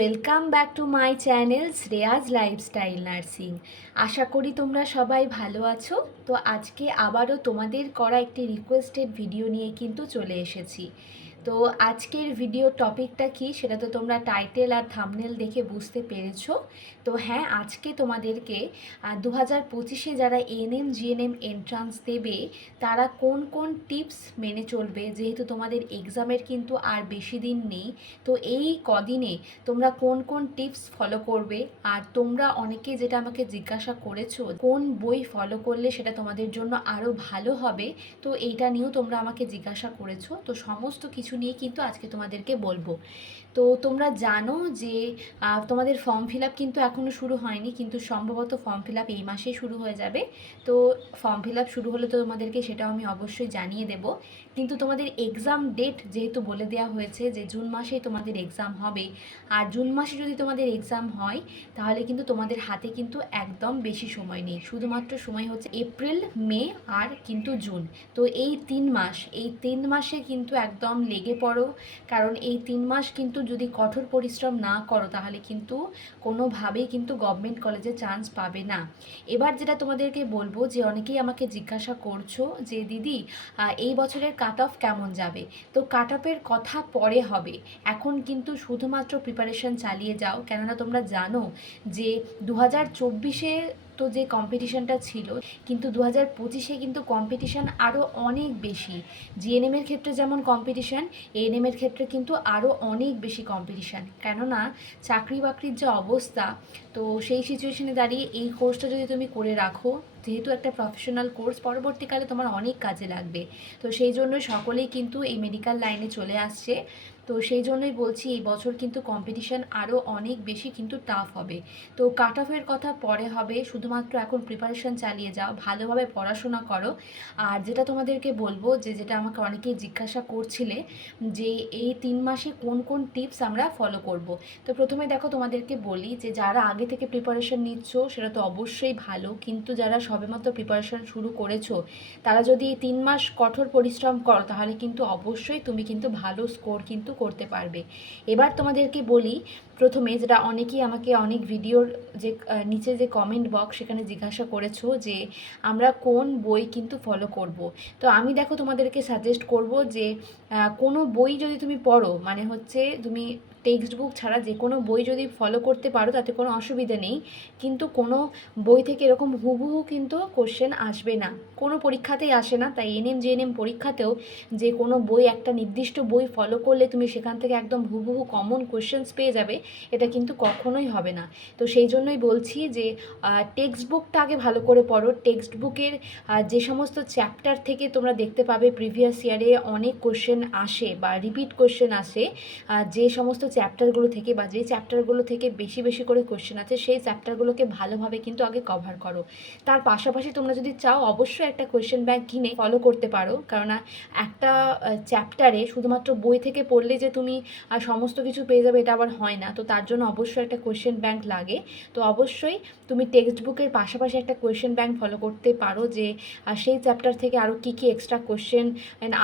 Welcome back to my channel Shreya's lifestyle nursing. আশা করি তোমরা সবাই ভালো আছো। তো আজকে আবারও তোমাদের করা একটি রিকোয়েস্টেড ভিডিও নিয়ে কিন্তু চলে এসেছি। তো আজকের ভিডিও টপিকটা কি সেটা তো তোমরা টাইটেল আর থাম্বনেল দেখে বুঝতে পেরেছো। তো হ্যাঁ, আজকে তোমাদেরকে 2025-এ যারা এএনএম জিএনএম এন্ট্রান্স দেবে তারা কোন কোন টিপস মেনে চলবে, যেহেতু তোমাদের এক্সামের কিন্তু আর বেশি দিন নেই। তো এই কদিনে তোমরা কোন কোন টিপস ফলো করবে, আর তোমরা অনেকে যেটা আমাকে জিজ্ঞাসা করেছো কোন বই ফলো করলে সেটা তোমাদের জন্য আরও ভালো হবে, তো এইটা নিয়েও তোমরা আমাকে জিজ্ঞাসা করেছো। তো সমস্ত কিছু নিয়ে কিন্তু আজকে তোমাদেরকে বলবো। তো তোমরা জানো যে তোমাদের ফর্ম ফিল আপ কিন্তু এখনও শুরু হয়নি, কিন্তু সম্ভবত ফর্ম ফিল আপ এই মাসেই শুরু হয়ে যাবে। তো ফর্ম ফিল আপ শুরু হলে তো তোমাদেরকে সেটাও আমি অবশ্যই জানিয়ে দেব। কিন্তু তোমাদের এক্সাম ডেট যেহেতু বলে দেওয়া হয়েছে যে জুন মাসেই তোমাদের এক্সাম হবে, আর জুন মাসে যদি তোমাদের এক্সাম হয় তাহলে কিন্তু তোমাদের হাতে কিন্তু একদম বেশি সময় নেই, শুধুমাত্র সময় হচ্ছে এপ্রিল, মে আর কিন্তু জুন। তো এই 3 মাস, এই 3 মাসে কিন্তু একদম লেগে পড়ো, কারণ এই 3 মাস কিন্তু যদি কঠোর পরিশ্রম না করো তাহলে কিন্তু কোনোভাবেই কিন্তু গভর্নমেন্ট কলেজে চান্স পাবে না। এবার যেটা তোমাদেরকে বলবো, যে অনেকেই আমাকে জিজ্ঞাসা করছো যে দিদি এই বছরের কাট অফ কেমন যাবে। তো কাট অফের কথা পরে হবে, এখন কিন্তু শুধুমাত্র প্রিপারেশন চালিয়ে যাও। কেননা তোমরা জানো যে 2024-এ তো যে কম্পিটিশানটা ছিল, কিন্তু 2025-এ কিন্তু কম্পিটিশান আরও অনেক বেশি। জিএনএমের ক্ষেত্রে যেমন কম্পিটিশান, এএনএমের ক্ষেত্রে কিন্তু আরও অনেক বেশি কম্পিটিশান। কেননা চাকরি বাকরির যে অবস্থা, তো সেই সিচুয়েশনে দাঁড়িয়ে এই কোর্সটা যদি তুমি করে রাখো, যেহেতু একটা প্রফেশনাল কোর্স, পরবর্তীকালে তোমার অনেক কাজে লাগবে। তো সেই জন্য সকলেই কিন্তু এই মেডিকেল লাইনে চলে আসছে। তো সেই জন্যই বলছি এই বছর কিন্তু কম্পিটিশান আরও অনেক বেশি কিন্তু টাফ হবে। তো কাট অফের কথা পরে হবে, শুধুমাত্র এখন প্রিপারেশান চালিয়ে যাও, ভালোভাবে পড়াশোনা করো। আর যেটা তোমাদেরকে বলবো, যে যেটা আমাকে অনেকেই জিজ্ঞাসা করছিলে যে এই 3 মাসে কোন কোন টিপস আমরা ফলো করব। তো প্রথমে দেখো তোমাদেরকে বলি যে যারা আগে থেকে প্রিপারেশান নিচ্ছ সেটা তো অবশ্যই ভালো, কিন্তু যারা সবেমাত্র প্রিপারেশান শুরু করেছো তারা যদি এই 3 মাস কঠোর পরিশ্রম করো তাহলে কিন্তু অবশ্যই তুমি কিন্তু ভালো স্কোর কিন্তু করতে পারবে। এবার তোমাদেরকে বলি, প্রথমে যেটা অনেকেই আমাকে অনেক ভিডিওর যে নিচে যে কমেন্ট বক্স সেখানে জিজ্ঞাসা করেছো যে আমরা কোন বই কিন্তু ফলো করব। তো আমি দেখো তোমাদেরকে সাজেস্ট করব যে কোনো বই যদি তুমি পড়ো, মানে হচ্ছে তুমি টেক্সট বুক ছাড়া যে কোনো বই যদি ফলো করতে পারো তাতে কোনো অসুবিধা নেই, কিন্তু কোনো বই থেকে এরকম হুবহু কিন্তু কোশ্চেন আসবে না, কোনো পরীক্ষাতেই আসে না। তাই এনএম জেএনএম পরীক্ষাতেও যে কোনো বই, একটা নির্দিষ্ট বই ফলো করলে তুমি সেখান থেকে একদম হুবহু কমন কোশ্চেন্স পেয়ে যাবে, এটা কিন্তু কখনোই হবে না। তো সেই জন্যই বলছি যে টেক্সট বুকটা আগে ভালো করে পড়ো। টেক্সট বুকের যে সমস্ত চ্যাপ্টার থেকে তোমরা দেখতে পাবে প্রিভিয়াস ইয়ারে অনেক কোশ্চেন আসে বা রিপিট কোশ্চেন আসে, যে সমস্ত চ্যাপ্টারগুলো থেকে বা যে চ্যাপ্টারগুলো থেকে বেশি বেশি করে কোশ্চেন আছে সেই চ্যাপ্টারগুলোকে ভালোভাবে কিন্তু আগে কভার করো। তার পাশাপাশি তোমরা যদি চাও অবশ্যই একটা কোশ্চেন ব্যাংক কিনে ফলো করতে পারো, কেননা একটা চ্যাপ্টারে শুধুমাত্র বই থেকে পড়লে যে তুমি সমস্ত কিছু পেয়ে যাবে এটা আবার হয় না। তো তার জন্য অবশ্যই একটা কোশ্চেন ব্যাংক লাগে। তো অবশ্যই তুমি টেক্সট বুকের পাশাপাশি একটা কোশ্চেন ব্যাংক ফলো করতে পারো, যে সেই চ্যাপ্টার থেকে আরও কী কী এক্সট্রা কোশ্চেন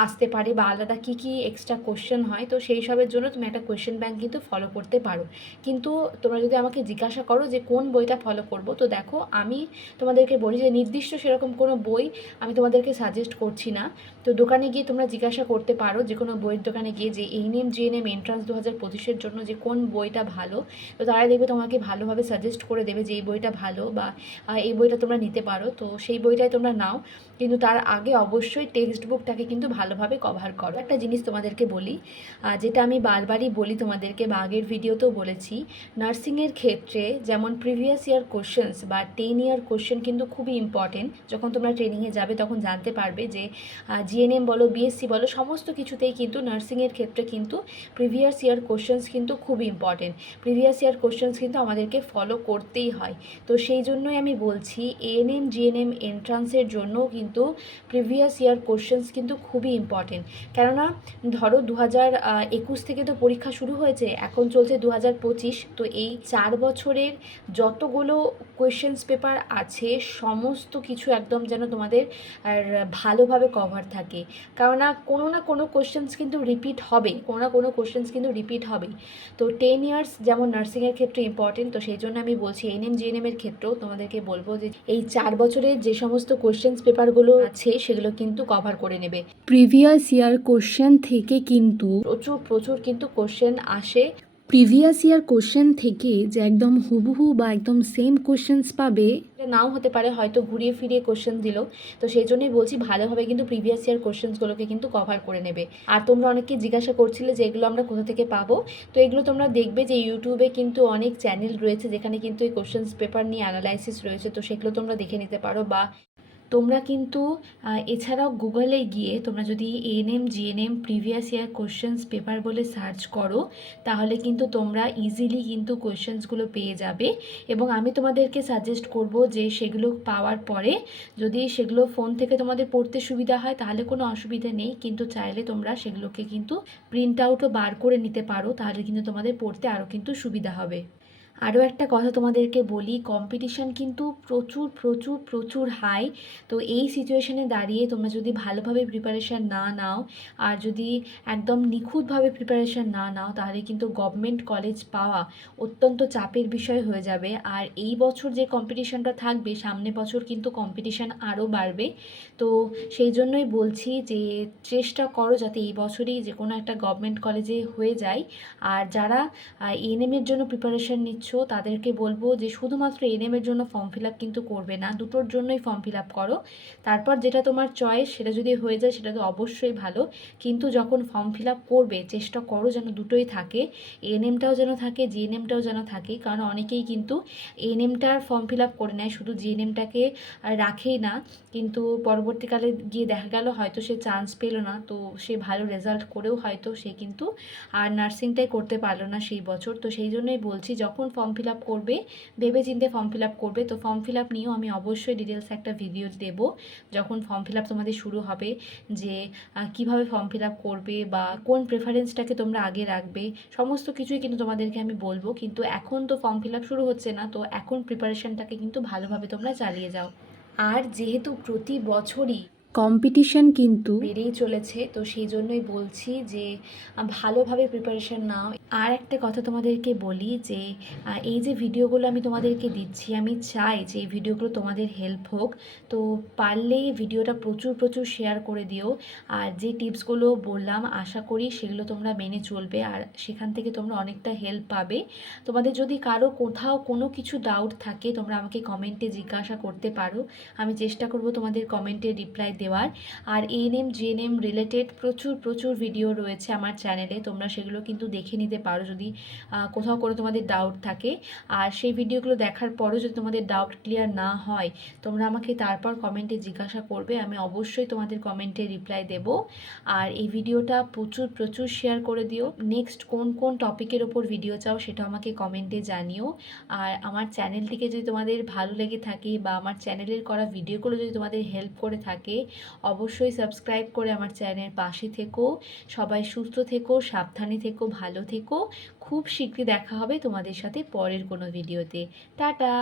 আসতে পারে বা আলাদা কী কী এক্সট্রা কোশ্চেন হয়। তো সেই সবের জন্য তুমি একটা কোশ্চেন ব্যাংক কিন্তু ফলো করতে পারো। কিন্তু তোমরা যদি আমাকে জিজ্ঞাসা করো যে কোন বইটা ফলো করব, তো দেখো আমি তোমাদেরকে বলি যে নির্দিষ্ট সেরকম কোনো বই আমি তোমাদেরকে সাজেস্ট করছি না। তো দোকানে গিয়ে তোমরা জিজ্ঞাসা করতে পারো, যে কোনো বইয়ের দোকানে গিয়ে, যে এএনএম জিএনএম এন্ট্রান্স 2025-এর জন্য যে কোন বইটা ভালো। তো তারা দেখবে তোমাকে ভালোভাবে সাজেস্ট করে দেবে যে এই বইটা ভালো বা এই বইটা তোমরা নিতে পারো, তো সেই বইটাই তোমরা নাও। কিন্তু তার আগে অবশ্যই টেক্সট বুকটাকে কিন্তু ভালোভাবে কভার করো। একটা জিনিস তোমাদেরকে বলি, যেটা আমি বারবারই বলি তোমাদেরকে বা আগের ভিডিওতেও বলেছি, নার্সিংয়ের ক্ষেত্রে যেমন প্রিভিয়াস ইয়ার কোশ্চেন্স বা 10 ইয়ার কোশ্চেন কিন্তু খুবই ইম্পর্টেন্ট। যখন তোমরা ট্রেনিংয়ে যাবে তখন জানতে পারবে যে জিএনএম বলো, বিএসসি বলো, সমস্ত কিছুতেই কিন্তু নার্সিংয়ের ক্ষেত্রে কিন্তু প্রিভিয়াস ইয়ার কোশ্চেন্স কিন্তু খুবই ইম্পর্টেন্ট। প্রিভিয়াস ইয়ার কোশ্চেন্স কিন্তু আমাদেরকে ফলো করতেই হয়। তো সেই জন্যই আমি বলছি এএনএম জিএনএম এন্ট্রান্সের জন্য কিন্তু প্রিভিয়াস ইয়ার কোশ্চেন্স কিন্তু খুবই ইম্পর্টেন্ট। কেননা ধরো 2021 থেকে তো পরীক্ষা শুরু হয়েছে, আছে, এখন চলছে 2025। তো এই 4 বছরের যতগুলো কোয়েশ্চেন্স পেপার আছে সমস্ত কিছু একদম যেন তোমাদের আর ভালোভাবে কভার থাকে। কারণ না কোনো কোয়েশ্চেন্স কিন্তু রিপিট হবে, কোনো না কোনো কোয়েশ্চেন্স কিন্তু রিপিট হবে। তো 10 ইয়ার্স যেমন নার্সিংয়ের ক্ষেত্রে ইম্পর্টেন্ট, তো সেই জন্য আমি বলছি এনএম জিএনএমের ক্ষেত্রেও তোমাদেরকে বলবো যে এই 4 বছরের যে সমস্ত কোয়েশ্চেন্স পেপারগুলো আছে সেগুলো কিন্তু কভার করে নেবে। প্রিভিয়াস ইয়ার কোশ্চেন থেকে কিন্তু প্রচুর কিন্তু কোশ্চেন আসে। প্রিভিয়াস ইয়ার কোশ্চেন থেকে যে একদম হুবহু বা একদম সেম কোশ্চেন্স পাবে এটা নাও হতে পারে, হয়তো ঘুরিয়ে ফিরিয়ে কোশ্চেন দিল। তো সেই জন্যই বলছি ভালোভাবে কিন্তু প্রিভিয়াস ইয়ার কোশ্চেন্সগুলোকে কিন্তু কভার করে নেবে। আর তোমরা অনেকে জিজ্ঞাসা করছিলে যে এগুলো আমরা কোথা থেকে পাবো, তো এগুলো তোমরা দেখবে যে ইউটিউবে কিন্তু অনেক চ্যানেল রয়েছে যেখানে কিন্তু এই কোশ্চেন্স পেপার নিয়ে অ্যানালাইসিস রয়েছে, তো সেগুলো তোমরা দেখে নিতে পারো। বা তোমরা কিন্তু এছাড়াও গুগলে গিয়ে তোমরা যদি ANM GNM previous year questions paper বলে সার্চ করো তাহলে কিন্তু তোমরা ইজিলি কিন্তু কোশ্চেন্সগুলো পেয়ে যাবে। এবং আমি তোমাদেরকে সাজেস্ট করব যে সেগুলো পাওয়ার পরে যদি সেগুলো ফোন থেকে তোমাদের পড়তে সুবিধা হয় তাহলে কোনো অসুবিধা নেই, কিন্তু চাইলে তোমরা সেগুলোকে কিন্তু প্রিন্ট আউটও বার করে নিতে পারো, তাহলে কিন্তু তোমাদের পড়তে আরও কিন্তু সুবিধা হবে। আরও একটা কথা তোমাদেরকে বলি, কম্পিটিশান কিন্তু প্রচুর হাই। তো এই সিচুয়েশানে দাঁড়িয়ে তোমরা যদি ভালোভাবে প্রিপারেশান না নাও আর যদি একদম নিখুঁতভাবে প্রিপারেশান না নাও তাহলে কিন্তু গভর্নমেন্ট কলেজ পাওয়া অত্যন্ত চাপের বিষয় হয়ে যাবে। আর এই বছর যে কম্পিটিশানটা থাকবে সামনে বছর কিন্তু কম্পিটিশান আরও বাড়বে। তো সেই জন্যই বলছি যে চেষ্টা করো যাতে এই বছরই যে কোনো একটা গভর্নমেন্ট কলেজে হয়ে যায়। আর যারা এএনএমের জন্য প্রিপারেশান নিচ্ছ তাদেরকে বলবো যে শুধুমাত্র এএনএমের জন্য ফর্ম ফিল আপ কিন্তু করবে না, দুটোর জন্যই ফর্ম ফিল আপ করো। তারপর যেটা তোমার চয়েস সেটা যদি হয়ে যায় সেটা তো অবশ্যই ভালো, কিন্তু যখন ফর্ম ফিল আপ করবে চেষ্টা করো যেন দুটোই থাকে, এএনএমটাও যেন থাকে জিএনএমটাও যেন থাকে। কারণ অনেকেই কিন্তু এএনএমটার ফর্ম ফিল আপ করে নেয়, শুধু জিএনএমটাকে রাখেই না, কিন্তু পরবর্তীকালে গিয়ে দেখা গেল হয়তো সে চান্স পেলো না, তো সে ভালো রেজাল্ট করেও হয়তো সে কিন্তু আর নার্সিংটাই করতে পারলো না সেই বছর। তো সেই জন্যই বলছি যখন ফর্ম ফিল আপ করবে ভেবে চিন্তে ফর্ম ফিল আপ করবে। তো ফর্ম ফিল আপ নিয়েও আমি অবশ্যই ডিটেলস একটা ভিডিও দেব যখন ফর্ম ফিল আপ তোমাদের শুরু হবে, যে কিভাবে ফর্ম ফিল আপ করবে বা কোন প্রেফারেন্সটাকে তোমরা আগে রাখবে, সমস্ত কিছুই কিন্তু তোমাদেরকে আমি বলবো। কিন্তু এখন তো ফর্ম ফিল আপ শুরু হচ্ছে না, তো এখন প্রিপারেশানটাকে কিন্তু ভালোভাবে তোমরা চালিয়ে যাও। আর যেহেতু প্রতি বছরই কম্পিটিশান কিন্তু বেড়েই চলেছে, তো সেই জন্যই বলছি যে ভালোভাবে প্রিপারেশান নাও। আর একটা কথা তোমাদেরকে বলি যে এই যে ভিডিওগুলো আমি তোমাদেরকে দিচ্ছি আমি চাই যে এই ভিডিওগুলো তোমাদের হেল্প হোক। তো পারলে ভিডিওটা প্রচুর শেয়ার করে দিও। আর যে টিপসগুলো বললাম আশা করি সেগুলো তোমরা মেনে চলবে আর সেখান থেকে তোমরা অনেকটা হেল্প পাবে। তোমাদের যদি কারো কোথাও কোনো কিছু ডাউট থাকে তোমরা আমাকে কমেন্টে জিজ্ঞাসা করতে পারো, আমি চেষ্টা করব তোমাদের কমেন্টে রিপ্লাই দেওয়ার। আর এএনএম জিএনএম রিলেটেড প্রচুর ভিডিও রয়েছে আমার চ্যানেলে, তোমরা সেগুলো কিন্তু দেখে নিতে পারো যদি কোথাও করে তোমাদের ডাউট থাকে। আর সেই ভিডিওগুলো দেখার পরও যদি তোমাদের ডাউট ক্লিয়ার না হয় তোমরা আমাকে তারপর কমেন্টে জিজ্ঞাসা করবে, আমি অবশ্যই তোমাদের কমেন্টে রিপ্লাই দেব। আর এই ভিডিওটা প্রচুর শেয়ার করে দিও। নেক্সট কোন টপিকের ওপর ভিডিও চাও সেটা আমাকে কমেন্টে জানিও। আর আমার চ্যানেলটিকে যদি তোমাদের ভালো লেগে থাকে বা আমার চ্যানেলের করা ভিডিওগুলো যদি তোমাদের হেল্প করে থাকে অবশ্যই সাবস্ক্রাইব করে আমার চ্যানেলের পাশে থেকো। সবাই সুস্থ থেকো, সাবধানে থেকো, ভালো থেকো। খুব শীঘ্রই দেখা হবে তোমাদের সাথে পরের কোনো ভিডিওতে। টাটা।